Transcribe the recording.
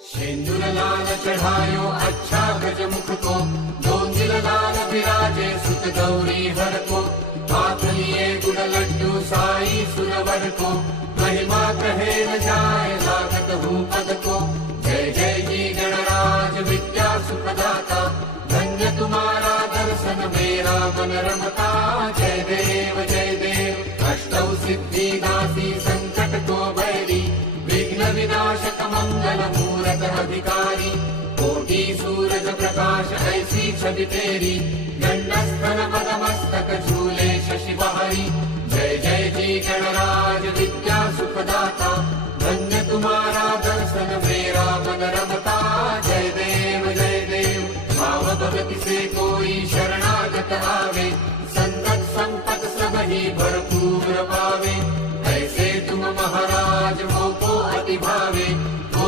सिंदूर लाल चढ़ायो अच्छा गजमुख को, दो दिल लाल विराजे सुत गौरी हर को। हाथ लिए गुड़ लड्डू साई सुरवर को, महिमा कहे न जाए लागत हूँ पद को। जय जय जी गणराज विद्या सुखदाता, धन्य तुम्हारा दर्शन मेरा मन रमता। जय देव अष्टौ सिद्धि दासी संकट को बैरी, विघ्न विनाशक मंगल मूरत अधिकारी। कोटि सूरज प्रकाश ऐसी छवि तेरी, दंडस्थल पदमस्तक झूले शशि बहारी। जय जय जी गणराज विद्या सुखदाता, धन्य तुम्हारा दर्शन